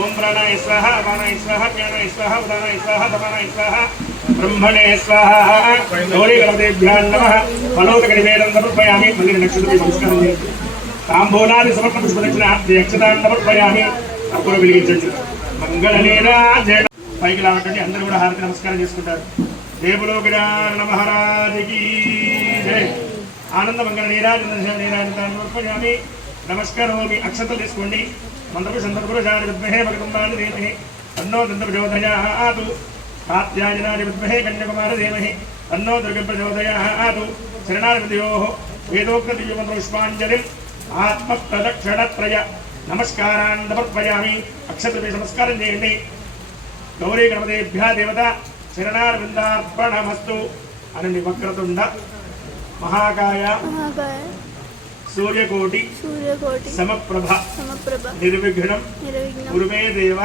ఓం ప్రాణాయ స్వాహ అపానాయ స్వాహ జ్ఞానాయ స్వాహ ఉదానాయ స్వాహ దమానాయ స్వాహ బ్రహ్మణే స్వాహ గౌరీ నమ ఫలోదక సమర్పయామి మళ్ళీ నక్షత్రం నమస్కారం చేయండి తాంబూలాన్ని సమర్పణ పుష్పదక్షిణ యక్షతాన్ని సమర్పయామి అప్పుడు వెలిగించండి మంగళ నీరాజన పైకి రావటండి అందరూ కూడా హారతి నమస్కారం చేసుకుంటారు దేవులో గజానన మహారాజుకి జై ఆనంద మంగళ నీరాజన నీరాజన సమర్పయామి నమస్కారోమి అక్షతలు తీసుకోండి మంత్రపు సందర్భురజాని విద్మహే భగవంతాని ధీమహి తన్నో దంత ప్రచోదయాతు కాత్యాయనాని విద్మహే కన్యకుమార ధీమహి తన్నో దుర్గ ప్రచోదయాతు శరణాగతయోః వేదోక్త దివ్యమంత్ర పుష్పాంజలిం ఆత్మప్రదక్షిణత్రయ నమస్కారాన్ని సమర్పయామి అక్షతపై నమస్కారం సూర్యకోటి సమప్రభ సమప్రభ నిర్విఘ్నం గురుమే దేవ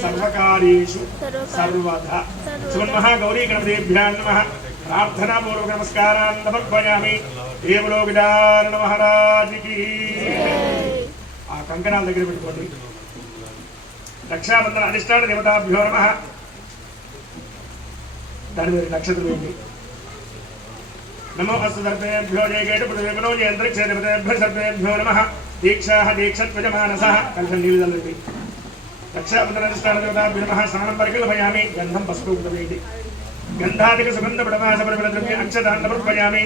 సర్వకార్యేషు సర్వకార్య- సర్వదా. శ్రీమన్మహా గౌరీ గణపతిభ్యా నమ. ప్రార్థనాపూర్వక నమస్కారాన్ని సమర్పయామి. దేవులో విదారణ మహారాజుకి ఆ కంకణాల దగ్గర పెట్టుకోండి. రక్షాబంధన అధిష్టాన దేవతాభ్యో నమ. దాని మీద నక్షత్రం ఏంటి? దీక్షత్వజమానస కలిసి నీళ్ళు చల్లండి రక్షాబంధన అధిష్టాన దేవతాభ్యో నమ స్నానం పరికల్పయామి గంధం పసుపు వేయండి గంధాధిక సుగంధ పడమాస పరిమళ ద్రవ్య అక్షదాన్ని సమర్పయామి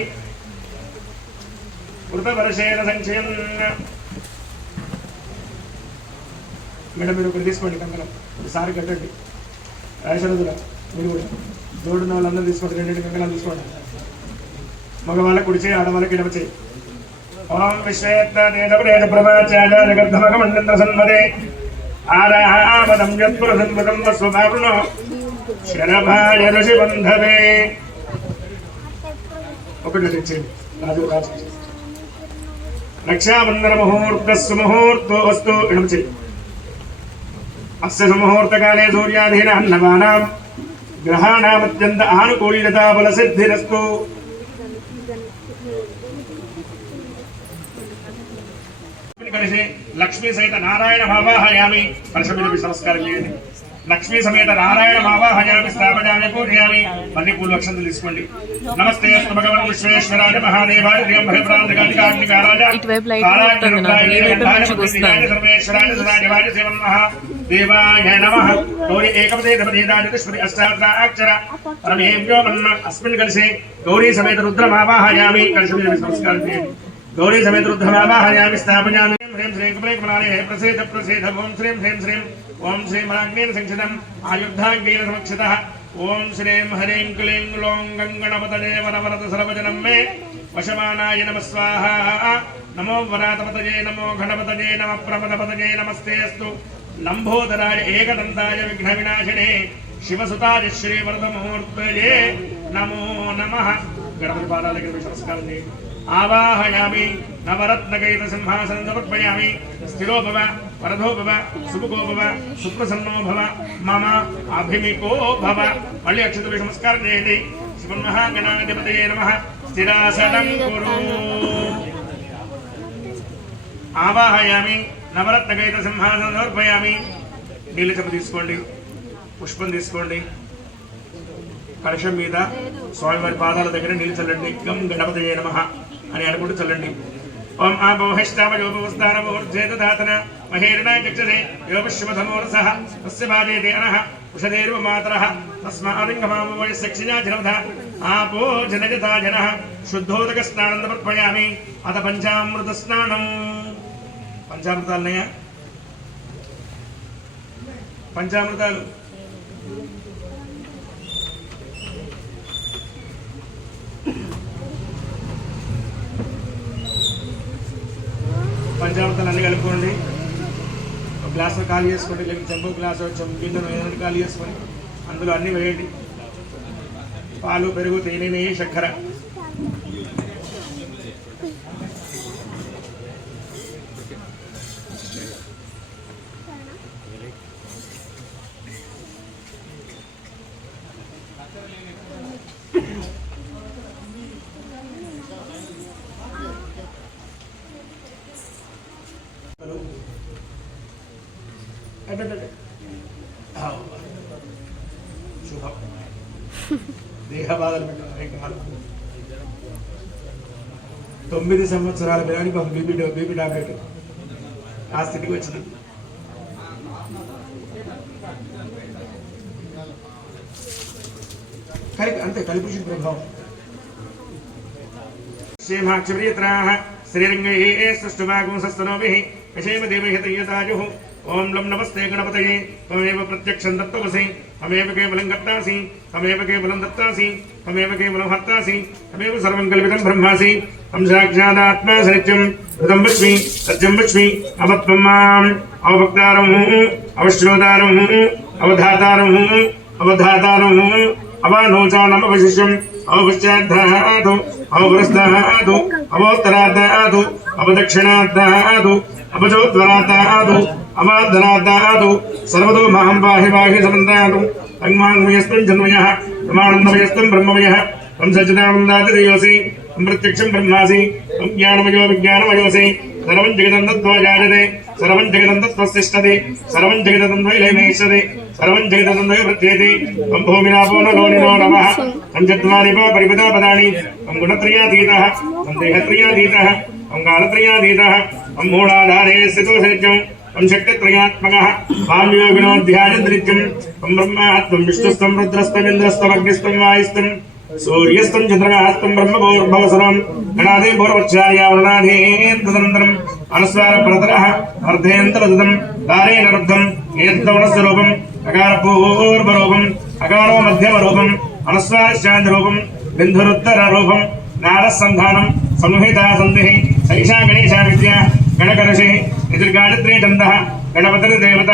వృతవర్షేణ సంచయన్ మేడం మీరు ఒకటి తీసుకోండి కంకణం. ఒకసారి కట్టండి. రాయశరదుల మీరు కూడా. జోడున్న వాళ్ళందరూ తీసుకోండి. రెండు రెండు కంకణాలు తీసుకోండి. మగవాళ్ళ కుడిచి ఆడవాళ్ళకి ఇడవచే ఓం విశ్వేత్త ప్రభాచార్య జగద్ధమగ సన్మదే ఆరామదం యత్పురసన్మతం స్వభావృణో శరభాయ ఋషి బంధవే ఒకటి తెచ్చేయండి. రాజు రాజు. రక్షాబంధన ముహూర్త సుముహూర్తో వస్తు ఇడమ అస్య సుముహూర్తకాలే సూర్యాధీన అన్నవానాం గ్రహాణామత్యంత ఆనుకూల్యతా బలసిద్ధిరస్తు కలిసి లక్ష్మీ సహిత నారాయణ భావాహయామి పరిశుభ్రుడికి సంస్కారం చేయండి లక్ష్మీ సమేత నారాయణ భావాహయామి స్థాపయామి పూజయామి మళ్ళీ పూలు అక్షంతలు తీసుకోండి నమస్తే అస్తు భగవన్ విశ్వేశ్వరాయ మహాదేవాయ దేవం భయప్రాంతకాధికారాయ ఇటువైపు లైట్ వస్తుంది నాకు. ఈ వైపు మంచిగా వస్తుంది. సర్వేశ్వరాయ సదాశివాయ శివన్నః దేవాయ నమః గౌరీ ఏకపదే దపదేదాజకృష్పతి అష్టాక్షర పరమేభ్యో మన్న అస్మిన్ కలిసి గౌరీ సమేత రుద్రమావాహయామి కలిసి మీరు సంస్కారం చేయండి గౌరీ సమేత రుద్రమావాహయామి స్థాపయామి హ్రీం శ్రీం కమలేకమలాలే ప్రసేద ప్రసేద ఓం శ్రీం హ్రీం శ్రీం ఓం శ్రీమలాగ్నేన సంక్షితం ఆయుద్ధాంగేన సమక్షితః ఓం శ్రీం హరీం క్లీం గ్లౌం గంగణపతజే వరవరద సర్వజనం మే వశమానాయ నమ స్వాహా నమో వరాతపతజే నమో ఘనపతజే నమ ప్రమదపతజే నమస్తే అస్తు లంబోదరాయ ఏకదంతాయ విఘ్న వినాశినే శివసుతాయ శ్రీవరదముహూర్తయే నమో నమ గణపతి పాదాల దగ్గర పోయి నమస్కారం చేయండి ఆవాహయామి నవరత్నకైత సింహాసనం సమర్పయామి స్థిరో భవ వరదో భవ సుముఖో భవ సుప్రసన్నో భవ మమ అభిమికో భవ. మళ్ళీ అక్షత నమస్కారం చేయండి. శివన్మహాగణాధిపతయే నమ. స్థిరాసనం కురు. ఆవాహయామి నవరత్నకైత సింహాసనం సమర్పయామి నీళ్ళ చెప్ప తీసుకోండి. పుష్పం తీసుకోండి. కలశం మీద స్వామివారి పాదాల దగ్గర నిలిచలండి గం గణపతి నమ. అని అనుకుంటూ చల్లండి. ఓం ఆ బోహిష్టామ యోపవస్థాన ఆపోహిష్టామయోపవస్థానమూర్ధేదాతన మహేరణాయ చక్షసే యోపశ్యమధమోరసః తస్య బాధే అనః ఉషధేర్వ మాతరః తస్మాదింగమామోయస్యక్షిణా జనవధ ఆపో జనజతా జనః శుద్ధోదక స్నానం సమర్పయామి అత పంచామృత స్నానం పంచామృతాలున్నాయా? పంచామృతాలు. పంచామృతాలు అన్ని కలుపుకోండి. ఒక గ్లాసులో ఖాళీ చేసుకోండి లేకపోతే చెంబు గ్లాసు చెంబు ఏదైనా ఖాళీ చేసుకొని అందులో అన్నీ వేయండి. పాలు పెరుగు తేనె నెయ్యి చక్కెర తొమ్మిది సంవత్సరాల పిల్లానికి ఒక బీబీ బీబీ టాబ్లెట్ ఆ స్థితికి వచ్చిన కలి అంతే కలిపుషుడి ప్రభావం శ్రీమాక్షరియత్రా శ్రీరంగే సృష్టుమాగుంసస్తనోభి విషేమ దేవహతయ్యతాజు ఓం లం నమస్తే గణపతయే త్వమేవ ప్రత్యక్షం దత్తమసి तमेव केवलं कर्तासि तमेव केवलं दत्तासि तमेव केवलं हर्तासि तमेव सर्वं कल्पितं ब्रह्मासि। तं साक्षादात्मा सनित्यं हृदं वच्मि, सत्यं वच्मि, अमत्वं माम्। अवभक्तारं अवश्रोतारं अवधातारं अवधातारं अवानोचानमवशिष्यम् अवपश्चाद्धातु अवपुरस्तादु अवोत्तराद्धातु अवदक्षिणाद्धातु अपजोत्वराद्धातु అవాధరాద్ధాతు సర్వతో మహం పాహి పాహి సమంతాతు అగ్మాన్మయస్తం జన్మయ ప్రమాణందమయస్తం బ్రహ్మమయ. తం సచ్చిదానందాది దేయోసి తం ప్రత్యక్షం బ్రహ్మాసి తం జ్ఞానమయో విజ్ఞానమయోసి. సర్వం జగదంతత్వజాయతే సర్వం జగదంతత్వశిష్టది సర్వం జగదం సర్వం జగదం ప్రత్యేతి తం భూమినాపో నలోనినో నమ తం చత్వారి పరిపదా పదాని తం గుణత్రయాతీత తం దేహత్రయాతీత తం కాలత్రయాతీత తం మూలాధారే స్థితో సత్యం తం శక్తిత్రయాత్మకः వామ్యోగినోధ్యాయద్రిత్యం తం బ్రహ్మాత్మం విష్ణుస్తం రుద్రస్తం వాయుస్తం సూర్యస్తం చంద్రగాస్తం బ్రహ్మభూర్భవసరం గణాదే భూర్వచ్చార్య అనుస్వార పరతరః అర్ధేంతరదం దారేణ రుద్ధం ఏత్తవణస్వరూపం అకార పూర్వరూపం అకారో మధ్యమరూపం అనుస్వారశాంతరూపం బిందురుత్తర రూపం నారసంధానం సంహితా సంధి సైషా గణేశా విద్య గణకరసి ఎదుర్గాళత్రే గణపతి దేవత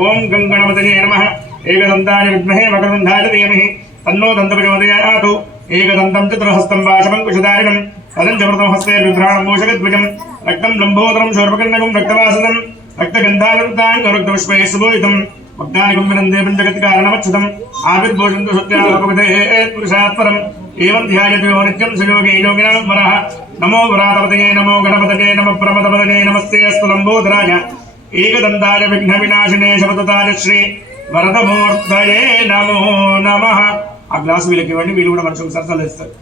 ఓం గం గణపతయే నమః ఏకదంతాయ విద్మహే మకరంధాయ ధీమహి తన్నో దంతపరిమదయాతు ఏకదంతం చతుర్హస్తం వాశమం కుశదారిణం పదం చమృతం హస్తే రుద్రాణం మూషకధ్వజం రక్తం లంబోదరం శోర్పకర్ణకం రక్తవాసనం రక్తగంధానంతాంగ రక్తపుష్పే శుభోయితం భక్తానికం వినందే పంచగతి కారణమచ్యుతం ఆవిర్భోజంతు సత్యాపగతే పురుషాత్పరం ఏవం ధ్యాయతే నిత్యం సుయోగే యోగినాం వరః నమో వరాతపతయే నమో గణపతయే నమ ప్రమదపతయే నమస్తే అస్తు లంబోదరాయ ఏకదంతాయ విఘ్న వినాశినే శబదతాయ వరదమూర్తయే నమో నమ ఆ గ్లాసు వీళ్ళకి ఇవ్వండి వీళ్ళు కూడా మనుషులకు సరసలు ఇస్తారు.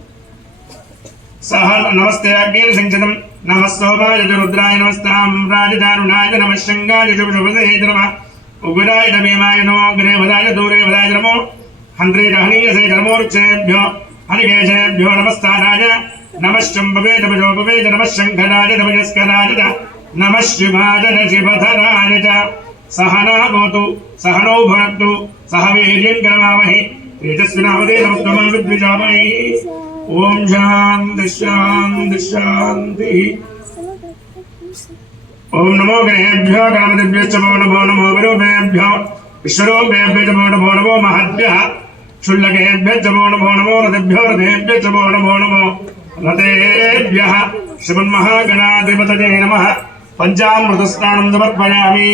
సహ నమస్తే అగ్ని సంచతం నమ సోమాయ రుద్రాయ నమస్తాం రాజదారుణాయ నమ శృంగాయ శుభశుభదే నమ ఉగ్రాయ నమేమాయ నమో అగ్రే వదాయ దూరే వదాయ నమో హంద్రే హనీయసే నమో రుక్షేభ్యో హరికేశేభ్యో నమస్తానాయ నమ శంభవే నమజోపవే నమ శంఖరాయ నమస్కరాయ నమ శివాయ శివధరాయ చ సహనా భవతు సహనౌ భవతు సహ వీర్యం కరవామహి తేజస్వినామదే నమస్తమం విద్విజామహి ఓం శాంతి శాంతి శాంతి ఓం నమో గ్రహేభ్యో గణపతిభ్యశ్చ నమో నమో నమో విరూపేభ్యో విశ్వరూపేభ్య నమో నమో నమో మహద్భ్య క్షుల్లకేభ్యశ్చ నమో నమో నమో రథిభ్యో రథేభ్యశ్చ నమో నమో నమో. రథేభ్య శ్రీమన్మహాగణాధిపతయే నమ. పంచామృతస్నానం సమర్పయామి.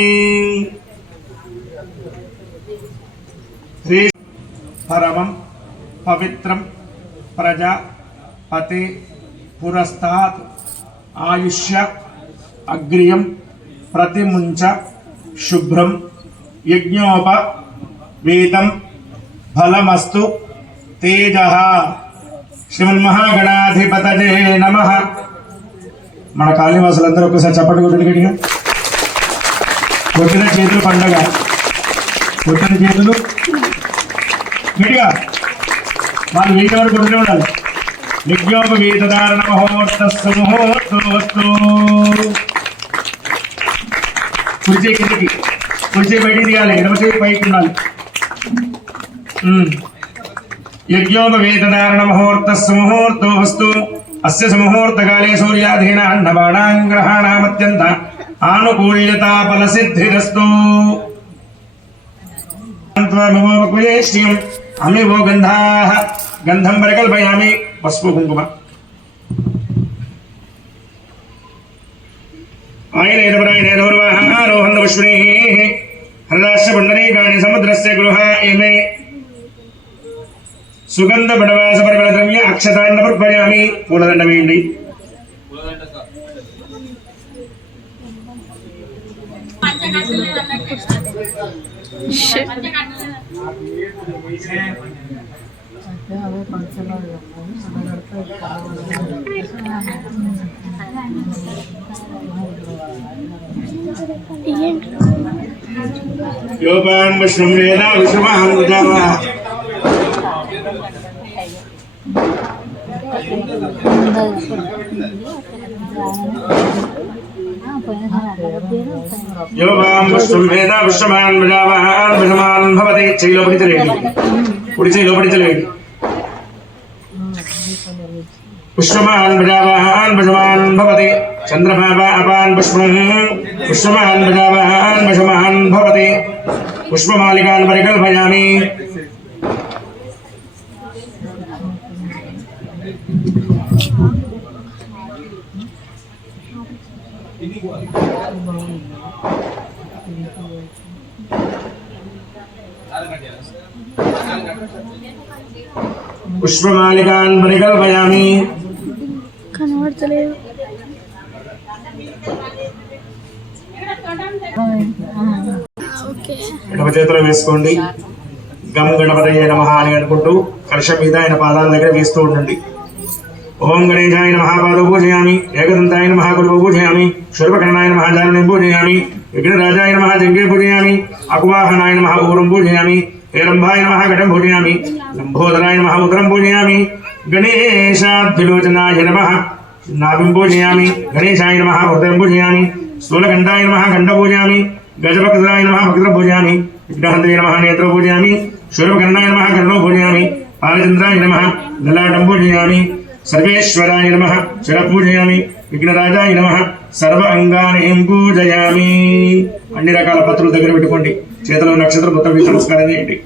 శ్రీ పరమం పవిత్రం ప్రజాపతి పురస్తాత్ ఆయుష్య అగ్రియం ప్రతిముంచ శుభ్రం యజ్ఞోప వేదం ఫలమస్తు తేజ శ్రీమన్మహాగణాధిపతజే నమ మన కాళీవాసులందరూ ఒకసారి చప్పటి కొట్టిన గట్టిగా. కొట్టిన చేతులు పండగ. కొట్టిన చేతులు. గట్టిగా. వాళ్ళు వీటి వరకు కొడుతూ ఉండాలి. యజ్ఞోపవీతధారణ మహోర్తస్సు ముహూర్తోస్తు కుర్చీ కిందకి. కుర్చీ బయటికి తీయాలి ఎడమ చేయి పైకి ఉండాలి. ఉమ్. ముహూర్త సుముహూర్తో వస్తు అస్య సుముహూర్తకాలే సూర్యాధీన అన్నబాణాం గ్రహాణామత్యంత ఆనుకూల్యతా ఫలసిద్ధిరస్తు శ్రియం అమివో గంధా. గంధం పరికల్పయామి. పసుపు కుంకుమ ఆయన ఎదురాయన ఎదుర్వాహారోహంద పుష్పణీ పుండరీకాణి సముద్రస్య గృహ ఇమే సుగంధ బడవాస పరిమళ ద్రవ్య అక్షతాండ పర్పయామి పూలదండ వేయండి యోపాన్ విష్ణుం వేద విష్ణుమహం విజామహ యోపాం విష్ణుం భవతి చెయ్యిలో కుడి చెయ్యిలో పుష్పమాన్ ప్రజావాహాన్ భజమాన్ భవతి చంద్రమావ అపాన్ పుష్పం పుష్పమాన్ ప్రజావాహాన్ భజమాన్ భవతి పుష్పమాలికాన్ పరికల్పయామి పుష్పమాలికాన్ పరికల్పయామి. కనబడతలేదు. ఎడమ చేతిలో వేసుకోండి. గం గణపతయ్య నమ అని అనుకుంటూ కలశం మీద ఆయన పాదాల దగ్గర వేస్తూ ఉండండి. ఓం గణేశాయ నమ పాద పూజయామి ఏకదంతాయ నమ గురు పూజయామి శుర్వకర్ణాయ నమ జానం పూజయామి విఘ్నరాజాయ నమ జంగే పూజయామి అకువాహనాయ నమ ఊరం పూజయామి హేరంభాయ నమ ఘటం పూజయామి లంబోదరాయ నమ ఉదరం పూజయామి గణేశాద్విలోచనాయ నమ నాభిం పూజయామి గణేశాయ నమ ఉదరం పూజయామి స్థూలకంఠాయ నమ కంఠ పూజయామి గజభక్తాయ నమ భక్త పూజయామి విగ్రహంతయ నమ నేత్ర పూజయామి శూర్వకర్ణాయ నమ కర్ణో పూజయామి పాలచంద్రాయ నమ లలాటం పూజయామి సర్వేశ్వరాయ నమ. శర పూజయామి విఘ్నరాజాయ నమ. సర్వ అంగాని పూజయామి. అన్ని రకాల పత్రుల దగ్గర పెట్టుకోండి. చేతిలో నక్షత్ర మొత్తం నమస్కారం చేయండి.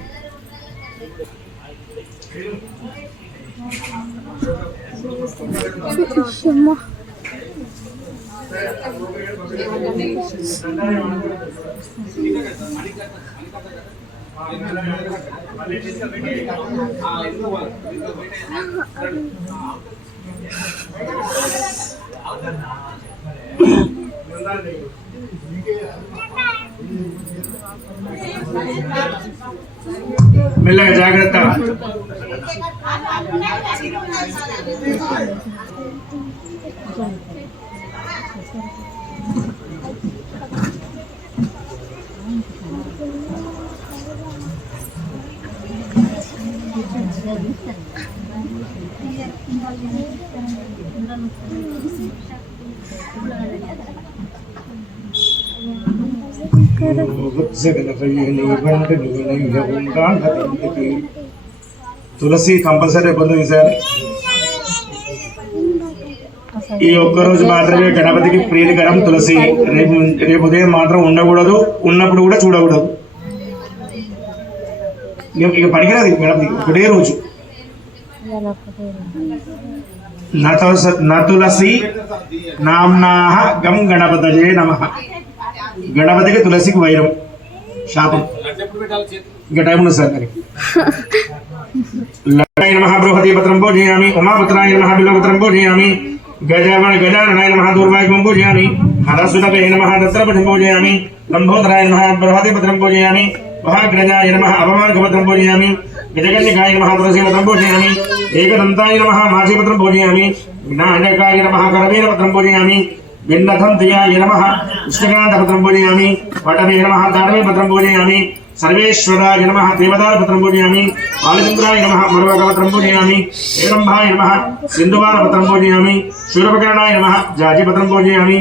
అమ్మా మెల్లగా జాగ్రత్త తులసి కంపల్సరీ ఇబ్బంది ఈసారి ఈ ఒక్క రోజు మాత్రమే గణపతికి ప్రీతికరం తులసి. రేపు రేపు ఉదయం మాత్రం ఉండకూడదు. ఉన్నప్పుడు కూడా చూడకూడదు. ఇక ఇక పనికిరాదు గణపతి. ఒకటే రోజు. నతులసి నామ్నాహ గం గణపతజే నమ. గణపతికి తులసికి వైరం. శాపం. ఇంకా టైం ఉంది సార్ మరి లక్ష్మీ నమ బృహతి పత్రం పూజయామి ఉమాపత్రాయ నమ బిల్వపత్రం పూజయామి గజాన గజాననాయ నమ దూర్వాయుగం పూజయామి హరసునవే నమ దత్రపథం పూజయామి లంబోదరాయ నమ బృహతి పత్రం పూజయామి మహాగ్రజాయ నమ అపమార్గపత్రం పూజయామి గజగన్యకాయ నమ తులసీపత్రం పూజయామి ఏకదంతాయ నమ మాసీపత్రం పూజయామి వినాయకాయ నమ కరవీరపత్రం పూజయామి భిన్నదంతయాయ నమ కృష్ణకాంతపత్రం పూజయామి వటవే నమ తాడవీపత్రం పూజయామి సర్వేశ్వరాయ నమ దేవదారపత్రం పూజయామి బాలచంద్రాయ నమ మరవకపత్రం పూజయామి ఏరంభాయ నమ సింధువారపత్రం పూజయామి శూరపకరణాయ నమ జాజిపత్రం పూజయామి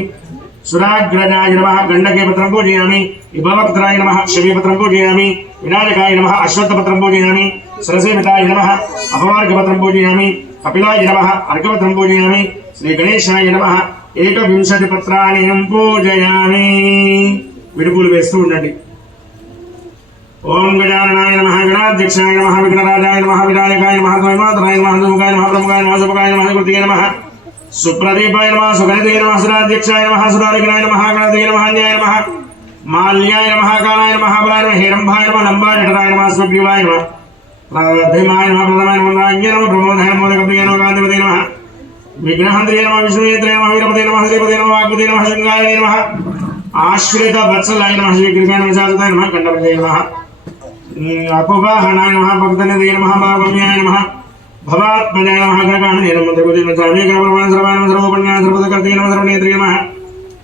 సురాగ్రజాయ నమ గండకే పత్రం పూజయామి విభవక్త్రాయ నమ శవీపత్రం పూజయామి వినాయకాయ నమ అశ్వత్థపత్రం పూజయామి సరసేమితాయ నమ. అపమార్గపత్రం పూజయామి. కపిలాయ నమ. అర్ఘపత్రం పూజయామి. శ్రీ గణేశాయ నమ. ఏకవింశతి పత్రాన్ని పూజయామి. విడుపులు వేస్తూ ఉండండి. ఓం గజాననాయ నమ. గణాధ్యక్షాయ నమ. విఘ్నరాజాయ నమ. వినాయకాయ నమ. ద్వైమాతరాయ నమ. దుముఖాయ నమ. ప్రముఖాయ నమ. శుభకాయ నమ. కృతికాయ నమ. సుప్రదీపాయ నమ. సుగణితాయ నమ. సురాధ్యక్షాయ నమ. సురారిగ్నాయ నమ. గణపతియ నమ. అన్యాయ నమ. మాల్యాయ నమ. కాలాయ నమ. బలాయ నమ. హేరంభాయ నమ. లంబాయ నటరాయ నమ. సుగ్రీవాయ నమ. ప్రధమాయ నమ ప్రథమాయ నమ నాంగ్య నమ ప్రమోదాయ నమ మోదకప్రియ నమ కాంతిపతి నమ విఘ్నహంత్రియ నమ విష్ణుయేత్రే నమ వీరపతి నమ శ్రీపతి నమ వాగ్పతి నమ శృంగాయ నమ ఆశ్రిత వత్సలాయ నమ శ్రీకృష్ణ విశారదాయ నమ కండవజయ నమ నమ భక్తనిధయ నమ భాగమ్యాయ నమ భవాత్మజాయ నమ నమ నమ సర్వోపన్యాయ నమ సర్వనేత్రియ నమ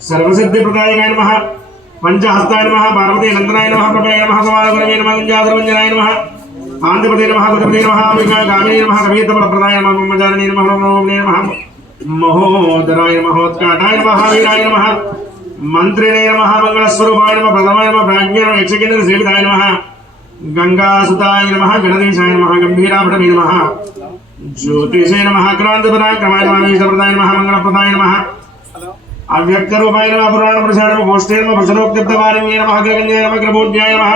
సర్వసిద్ధిప్రదాయకాయ నమ పంచహస్తాయ నమ పార్వతీ నందనాయ నమ ప్రభాయ నమ కుమారగురవే నమ గుంజాధరవంజనాయ నమ ఆంధ్రపదే నమ గురుపతి నమ అంబికా గామిని నమ కవీతమలప్రదాయ నమ మమ్మజారణి నమ నమోమ్నే నమ మహోదరాయ మహోత్కాటాయ నమ వీరాయ నమ మంత్రినే నమ మంగళస్వరూపాయ నమ ప్రథమాయ నమ ప్రాజ్ఞ నమ యక్షకిన్నర సేవితాయ నమ గంగాసుతాయ నమ గణదేశాయ నమ గంభీరాభటమే నమ జ్యోతిషే నమ క్రాంతిపరాక్రమాయ నమ వీషప్రదాయ నమ మంగళప్రదాయ నమ అవ్యక్త రూపాయ నమ పురాణ ప్రసాద నమ గోష్ఠే నమ భజనోక్తివారిణ్యే నమ అగ్రగణ్యే నమ అగ్రభూజ్యాయ నమ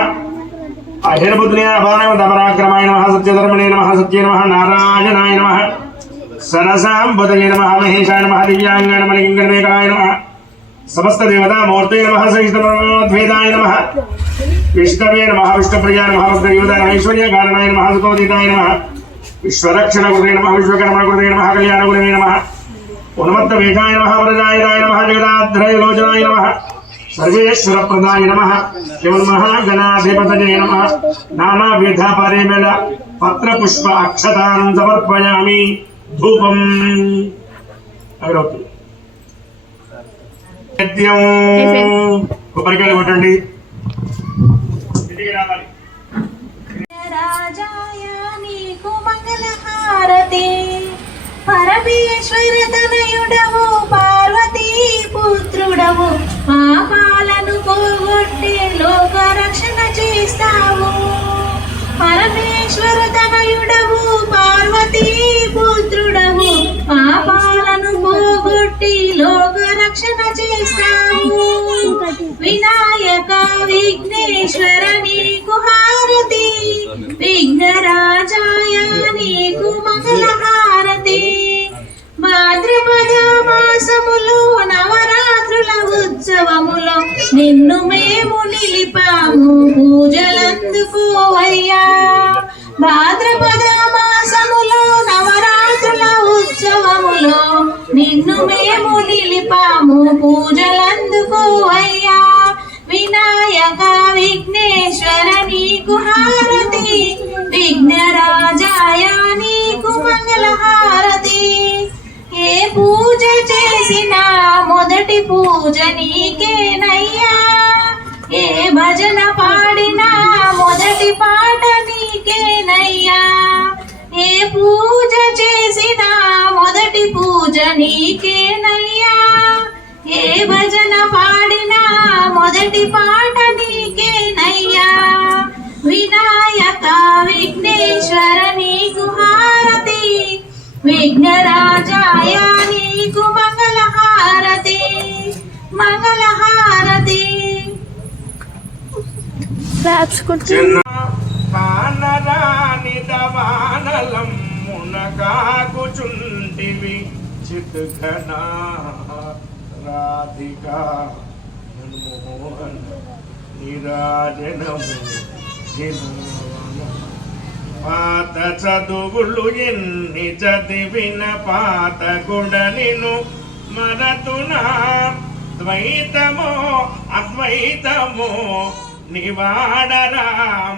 అహిర్బుద్ధ్నే అపారాయ దపరాక్రమాయ నమ సత్యధర్మణే నమ సత్యే నమ నారాయణాయ నమ సరసాం బుధయ నమ మహేశాయ నమ దివ్యాంగాయ నమ లింగణమేకాయ నమ సమస్త దేవతా మూర్తే నమ సహితమద్వేదాయ నమ విష్ణవే నమ విష్ణుప్రియాయ నమ భక్తయోదాయ ఐశ్వర్య కారణాయ నమ సుతోదితాయ నమ విశ్వరక్షణ గురే నమ విశ్వకర్మ గురే నమ కళ్యాణ సర్వేశ్వర ప్రదాయ నమ. శివన్మహాగణాధిపతయ నమ. నానా విధ పరిమళ పత్ర పుష్ప అక్షతాన్ సమర్పయామి ధూపం అగరవద్దు నిత్యం కొబ్బరికాయలు కొట్టండి. రాజాయ నీకు మంగళహారతి. పరమేశ్వర తనయుడవు పార్వతీ పుత్రుడవు. పాపాలను పోగొట్టి లోక రక్షణ చేస్తావు. పరమేశ్వర తనయుడవు పార్వతీ పుత్రుడవు. పాపాలను పోగొట్టి లోక రక్షణ చేస్తావు. వినాయక విఘ్నేశ్వర నీకు హారతి. విఘ్నరాజాయ నీకు మంగళహారతి. ఉత్సవములో నిన్ను మేము నిలిపాము. పూజలందుకోవయ్యా భాద్రపద మాసములో నవరాత్రుల ఉత్సవములో నిన్ను మేము నిలిపాము. పూజలందుకోవయ్యా వినాయక విఘ్నేశ్వర నీకు హారతి. విఘ్నరాజాయ నీకు మంగళహారతి. ఏ పూజ చేసినా మొదటి పూజ నీకేనయ్యా? ఏ భజన పాడినా మొదటి పాట నీకేనయ్యా? ఏ పూజ చేసినా మొదటి పూజ నీకేనయ్యా? ఏ భజన పాడినా మొదటి పాట నీకేనయ్యా? వినాయక విఘ్నేశ్వర నీకు హారతి విఘ్నరాజాయ నీకు మంగళహారతి మంగళహారతి క్లాప్స్ కొట్టు చిన్న కానరాని దవానలం మునగాకుచుంటివి చిత్కనా రాధికా మన్మోహన్ నిరాజనము దినవన. పాత చదువులు ఎన్ని చదివిన పాత గుడనిను మరతునా ద్వైతమో అద్వైతమో నివాడరా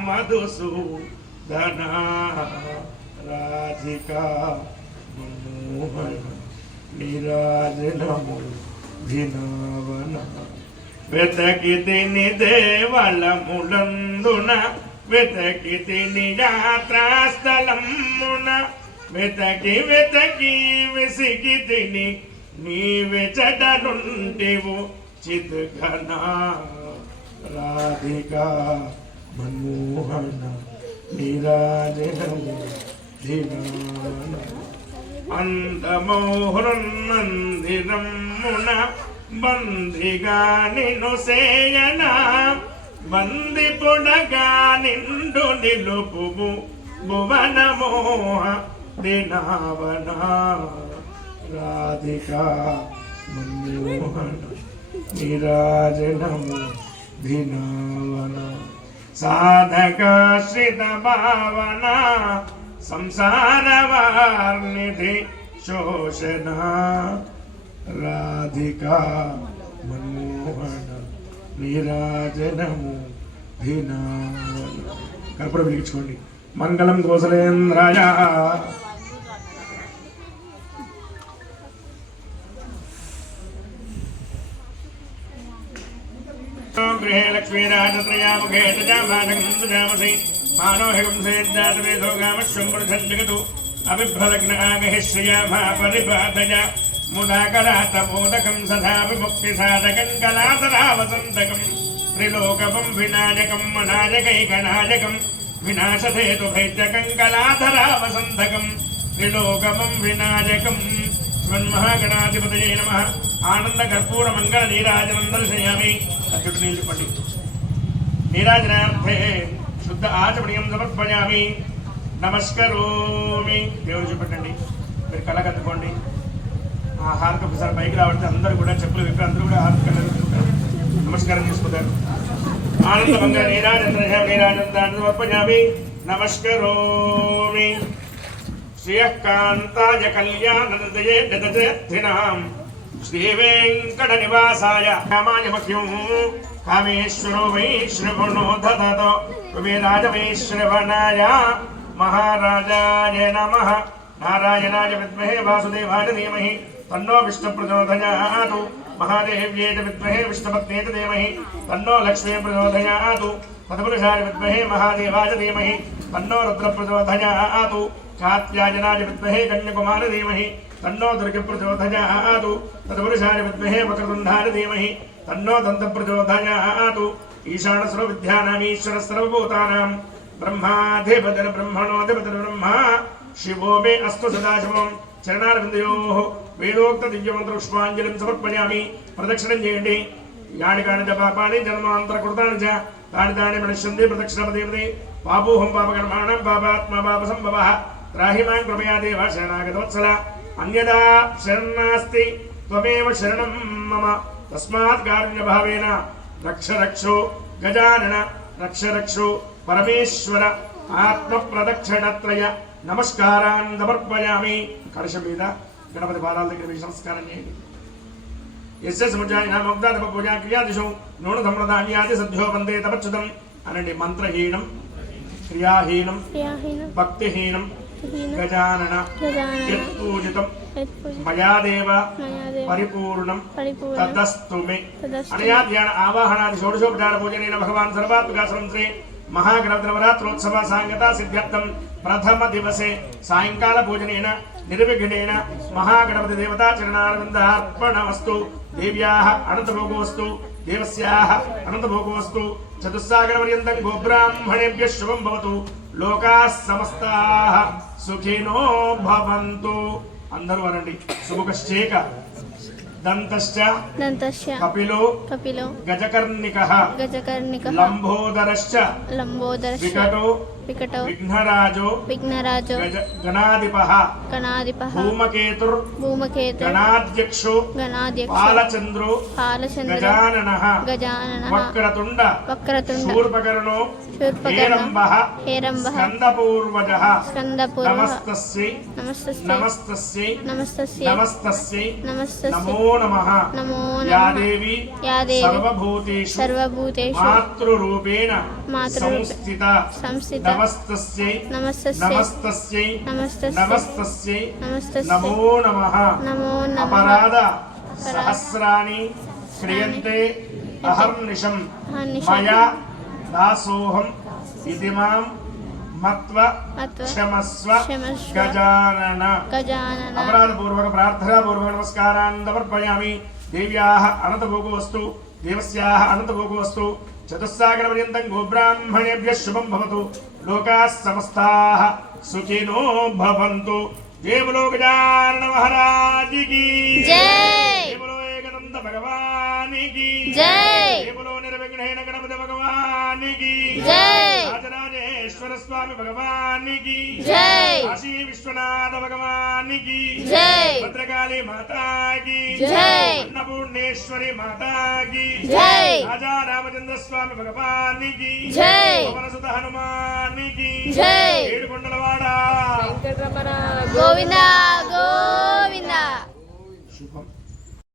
మధుసూదన రాధికా మనోహర నిరాజనములు దినవన వెతకి తిని దేవలములందున వెతకి తిని వెతకి వెతకి విసికితిని నీ నీవె చెడనుంటివు చిత్ఘనా రాధికా మన్మోహన నిరాజనము దినాన. అందమోహృన్నందిరమ్మున బందిగా నిన్ను బంది పొడగా నిండు నిలుపువు భువనమోహ దినావన. రాధికా మన్మోహన నిరాజనము దినావన. సాధకాశ్రిత భావన సంసార వార్నిధి శోషణ. రాధికా మన్మోహన నీరాజనము కర్పూరం వెలిగించుకోండి. మంగళం కోసలేంద్రాయ. గృహే లక్ష్మీరాజత్రయాముఖే తజామానగంధజామసి మానోహికం సేద్దాతవేదో గామశ్వం పురుషంజగతు అభిభ్రదగ్న ఆగహి శ్రియామా పరిపాదయ ముదాకరాతమోదకం సదా విముక్తి సాధకం కళాతరావసంతకం త్రిలోకపం వినాయకం మనాయకైకనాయకం వినాశధేతు భైత్యకం కళాధరావసంతకం త్రిలోకమం వినాయకం శ్రీమన్మహాగణాధిపతయే నమ ఆనంద కర్పూర మంగళ నీరాజనం దర్శయామి అచ్యుత నిలుపండి నీరాజనార్థే శుద్ధ ఆచమణీయం సమర్పయామి। నమస్కరోమి। దేవుడు చూపెట్టండి. మీరు కళ్ళ కట్టుకోండి హారతి ఒకసారి పైకి రావడితే అందరూ కూడా చెప్పులు విప్పి అందరూ కూడా హారతి కళ్ళ నమస్కారం చేసుకుంటారు. ఆనందమంగా నీరాజన నమస్కరోమి. శ్రియకాంతాయ కళ్యాణదయే శ్రీ వెంకట నివాసాయ కామాయ మఖ్యం కామేశ్వరో వైశ్రవణో దదతో. కుబేరాజ మహారాజాయ నమ. నారాయణాయ విద్మహే వాసుదేవాయ ధీమహి. తన్నో విష్ణు ప్రచోదయాతు మహాదేవ్యే చ విద్మహే విష్ణుపత్నే చ ధీమహి తన్నో లక్ష్మీ ప్రచోదయాతు తదపురుషాయ విద్మహే మహాదేవాయ ధీమహి తన్నో రుద్ర ప్రచోదయాతు కాత్యాయనాయ విద్మహే కన్యకుమార ధీమహి తన్నో దుర్గ ప్రచోదయాతు తదపురుషాయ విద్మహే వక్రతుండాయ ధీమహి తన్నో దంత ప్రచోదయాతు ఈశానస్వ చరణారవిందయో వేదోక్త దివ్యమంత్ర పుష్పాంజలిం సమర్పయామి ప్రదక్షిణం చేయండి యాని కాని చ పాపాని జన్మాంతర కృతాని చ తాని తాని మనుష్యంది ప్రదక్షిణపదేవతే పాపోహం పాపకర్మాణం పాపాత్మ పాప సంభవ త్రాహి మాం కృపయా దేవ శరణాగతవత్సల అన్యదా శరణాస్తి త్వమేవ శరణం మమ తస్మాత్ కారుణ్యభావేన రక్ష రక్షో గజానన రక్ష రక్షో పరమేశ్వర ఆత్మ ప్రదక్షిణత్రయ నమస్కారాన్ సమర్పయామి కలశం మీద గణపతి పాదాల దగ్గర వేసి నమస్కారం చేయండి. ఎస్య సముజాయ ముగ్ధాతప పూజా క్రియాదిశం నూన సంప్రదాయాది సద్యో వందే తపచ్యుతం అనండి. మంత్రహీనం క్రియాహీనం భక్తిహీనం హీనం గజానన యత్పూజితం యత్పూజ మయాదేవ పరిపూర్ణం పరిపూర్ణ తదస్తు మే. తదస్తు అనయా ధ్యాన ఆవాహనాది షోడశోపచార పూజనేన భగవాన్ సర్వాత్మక సంవత్సరే మహాగణపతి నవరాత్రోత్సవ సాంగత సిద్ధ్యర్థం ప్రథమ దివసే. సాయంకాల పూజనేన నిర్విఘ్నేన మహాగణపతి దేవతా చరణారవిందార్పణమస్తు దేవ్యాః అనంతభోగోస్తు దేవస్యాః అనంతభోగోస్తు చతుస్సాగరపర్యంతం గోబ్రాహ్మణేభ్యः శుభం భవతు లోకాः సమస్తాः సుఖినో భవంతు అందరూ అనండి. సుముఖశ్చేక. దంతశ్చ. దంతస్య కపిలో. కపిలో. గజకర్ణికః. గజకర్ణికः. లంబోదరశ్చ. లంబోదరశ్చ. వికటో. వికటో. విఘ్నరాజో. విఘ్నరాజో. గణాధిపః గణాధిపః భూమకేతుర్. భూమకేతు గణాధ్యక్షో. గణాధ్యక్ష. బాలచంద్రో పాలచంద్ర. గజాననః. గజానన. వక్రతుండ. వక్రతుండ. శూర్పకర్ణో. శూర్పకర్ణ. హేరంబః. హేరంబః. స్కందపూర్వజः. స్కందపూర్వ నమస్తస్యై. నమస్తస్యై. నమస్తస్యై. నమస్తస్యై. నమస్తస్యై. నమస్తస్యై. నమో నమః. నమో యా నమః. దేవి యా దేవి. సర్వభూతేషు. సర్వభూతేషు. మాతృరూపేణ. మాతృరూపే- సంస్థిత. సంస్థిత. నమస్తస్యై. నమస్తస్యై. నమస్తస్యై. నమో నమః. అపరాధ సహస్రాణి క్రియంతే అహర్నిశం. మయా దాసోహం ఇది మాం మత్వ క్షమస్వ గజానన. అపరాధపూర్వక ప్రార్థనాపూర్వక నమస్కారాన్ని సమర్పయామి. దేవ్యాः అనంతభోగవస్తు దేవస్యాः అనంతభోగవస్తు చతుస్సాగరపర్యంతం గోబ్రాహ్మణేభ్యः శుభం భవతు లోకాः సమస్తాः సుఖినో భవంతు గజానన మహారాజుకి ఏకదంత భగవానికి జై నిర్విఘ్నైన గణపతి భగవానికి జై! రాజరాజేశ్వర స్వామి భగవానికి కాశీ విశ్వనాథ భగవానికి భద్రకాళి మాతాకి అన్నపూర్ణేశ్వరి మాతాకి రాజా రామచంద్ర స్వామి భగవానికి పవనసుత హనుమానికి ఏడుకొండలవాడ. గోవింద గోవింద! శుభం.